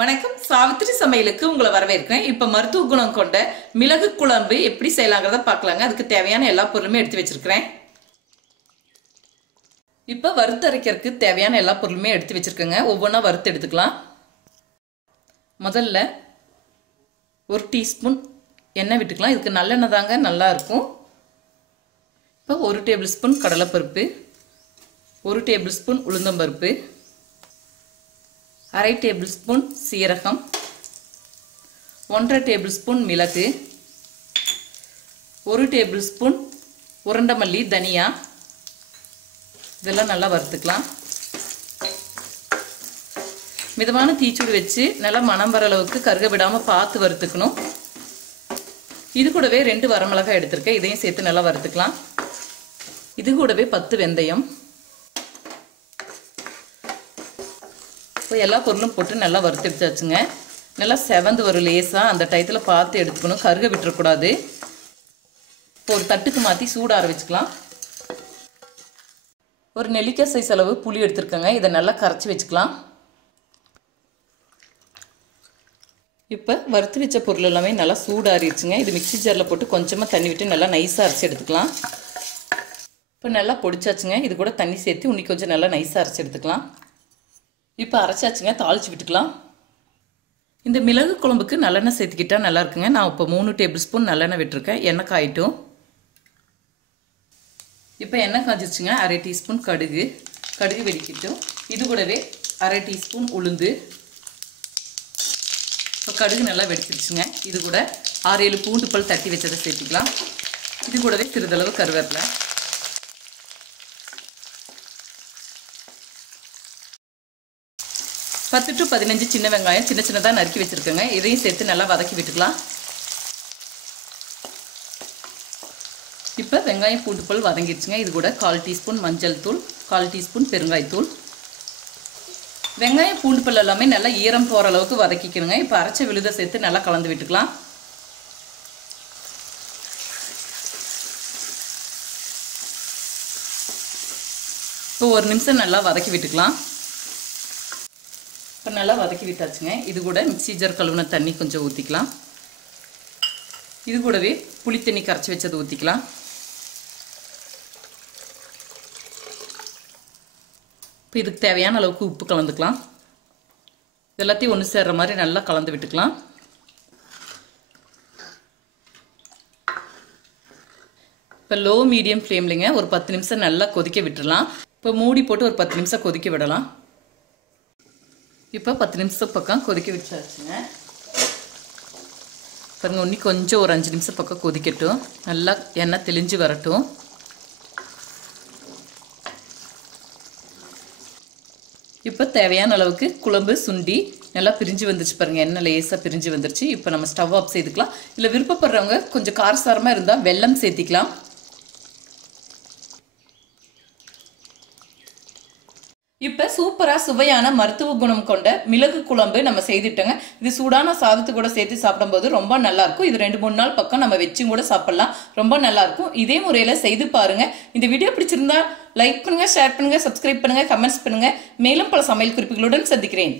வணக்கம், சாவித்திரி சமையலுக்கு உங்களை வரவேற்கிறேன். இப்ப மருத்துவ குணம் கொண்ட மிளகு குழம்பு எப்படி செய்யலாங்கிறத பார்க்கலாங்க. அதுக்கு தேவையான எல்லா பொருளுமே எடுத்து வச்சிருக்கிறேன். இப்ப வறுத்து அரைக்கிறதுக்கு தேவையான எல்லா பொருளுமே எடுத்து வச்சிருக்கேங்க. ஒவ்வொன்றா வறுத்து எடுத்துக்கலாம். முதல்ல 1 டீஸ்பூன் எண்ணெய் விட்டுக்கலாம். இதுக்கு நல்லெண்ணெய் தாங்க நல்லா இருக்கும். இப்போ 1 டேபிள் ஸ்பூன் கடலைப்பருப்பு, 1 டேபிள் ஸ்பூன் உளுந்தம்பருப்பு, 1/2 டேபிள் ஸ்பூன் சீரகம், 1/2 டேபிள் ஸ்பூன் மிளகு, 1 டேபிள் ஸ்பூன் உருண்டை மல்லி, தனியா, இதெல்லாம் நல்லா வறுத்துக்கலாம். மிதமான தீச்சூடு வச்சு நல்லா மணம் வர அளவுக்கு கருக விடாமல் பார்த்து வறுத்துக்கணும். இது கூடவே 2 வரமிளகாய் எடுத்திருக்கேன். இதையும் சேர்த்து நல்லா வறுத்துக்கலாம். இது கூடவே 10 வெந்தயம். இப்போ எல்லா பொருளும் போட்டு நல்லா வறுத்து எடுத்தாச்சுங்க. நல்லா செவந்து வரும் லேசாக. அந்த டயத்தில் பார்த்து எடுத்துக்கணும், கருக விட்டுறக்கூடாது. இப்போ ஒரு தட்டுக்கு மாற்றி சூடார வச்சுக்கலாம். ஒரு நெல்லிக்காய் சைஸ் அளவு புளி எடுத்துருக்கேங்க. இதை நல்லா கரைச்சி வச்சுக்கலாம். இப்போ வறுத்து வச்ச பொருள் எல்லாமே நல்லா சூடாறிடுச்சுங்க. இது மிக்சி ஜாரில் போட்டு கொஞ்சமாக தண்ணி விட்டு நல்லா நைஸாக அரைச்சி எடுத்துக்கலாம். இப்போ நல்லா பொடிச்சாச்சுங்க. இது கூட தண்ணி சேர்த்து இன்னைக்கு கொஞ்சம் நல்லா நைஸாக அரைச்சி எடுத்துக்கலாம். இப்போ அரைச்சாச்சுங்க. தாளித்து விட்டுக்கலாம். இந்த மிளகு குழம்புக்கு நல்லெண்ணெய் சேர்த்துக்கிட்டால் நல்லா இருக்குங்க. நான் இப்போ 3 டேபிள் ஸ்பூன் நல்லெண்ணெய் விட்டுருக்கேன். எண்ணெய் காயிட்டும். இப்போ எண்ணெய் காய்ச்சிச்சுங்க. 1/2 டீஸ்பூன் கடுகு வெடிக்கட்டும். இது கூடவே 1/2 டீஸ்பூன் உளுந்து. இப்போ கடுகு நல்லா வெடிச்சிருச்சுங்க. இது கூட 6-7 பூண்டு பல் தட்டி வச்சதை சேர்த்துக்கலாம். இது கூடவே சிறிதளவு கருவேப்பிலை, 10 to 15 சின்ன வெங்காயம் சின்ன சின்னதாக நறுக்கி வச்சுருக்கேங்க. இதையும் சேர்த்து நல்லா வதக்கி விட்டுக்கலாம். இப்போ வெங்காயம் பூண்டு பல் வதங்கிடுச்சுங்க. இது கூட 1/4 டீஸ்பூன் மஞ்சள் தூள், 1/4 டீஸ்பூன் பெருங்காயத்தூள். வெங்காயம் பூண்டு பல் எல்லாமே நல்லா ஈரம் போகிற அளவுக்கு வதக்கிக்கணுங்க. இப்போ அரைச்ச விழுதை சேர்த்து நல்லா கலந்து விட்டுக்கலாம். இப்போ 1 நிமிஷம் நல்லா வதக்கி விட்டுக்கலாம். இப்போ நல்லா வதக்கி விட்டாச்சுங்க. இது கூட மிக்சி ஜார் கழுவுன தண்ணி கொஞ்சம் ஊற்றிக்கலாம். இது கூடவே புளி தண்ணி கரைச்சி வச்சது ஊற்றிக்கலாம். இப்போ இதுக்கு தேவையான அளவுக்கு உப்பு கலந்துக்கலாம். எல்லாத்தையும் ஒன்று சேர்ற மாதிரி நல்லா கலந்து விட்டுக்கலாம். இப்போ லோ மீடியம் ஃப்ளேம்லிங்க ஒரு 10 நிமிஷம் நல்லா கொதிக்க விட்டுடலாம். இப்போ மூடி போட்டு ஒரு 10 நிமிஷம் கொதிக்க விடலாம். இப்போ 10 நிமிஷம் பக்கம் கொதிக்க விட்டாச்சுங்க. பாருங்க, இன்னும் கொஞ்சம் ஒரு 5 நிமிஷம் பக்கம் கொதிக்கட்டும். நல்லா எண்ணெய் தெளிஞ்சு வரட்டும். இப்போ தேவையான அளவுக்கு குழம்பு சுண்டி நல்லா பிரிஞ்சு வந்துருச்சு. பாருங்கள், எண்ணெய் லேசாக பிரிஞ்சு வந்துருச்சு. இப்போ நம்ம ஸ்டவ் ஆஃப் செய்துக்கலாம். இல்லை விருப்பப்படுறவங்க கொஞ்சம் காரசாரமாக இருந்தால் வெல்லம் சேர்த்திக்கலாம். இப்போ சூப்பராக சுவையான மருத்துவ குணம் கொண்ட மிளகு குழம்பு நம்ம செய்துட்டோங்க. இது சூடான சாதத்து கூட சேர்த்து சாப்பிடும்போது ரொம்ப நல்லாயிருக்கும். இது 2-3 நாள் பக்கம் நம்ம வச்சும் கூட சாப்பிடலாம். ரொம்ப நல்லாயிருக்கும். இதே முறையில் செய்து பாருங்க. இந்த வீடியோ பிடிச்சிருந்தா லைக் பண்ணுங்க, ஷேர் பண்ணுங்க, சப்ஸ்கிரைப் பண்ணுங்க, கமெண்ட்ஸ் பண்ணுங்க. மேலும் பல சமையல் குறிப்புகளுடன் சந்திக்கிறேன்.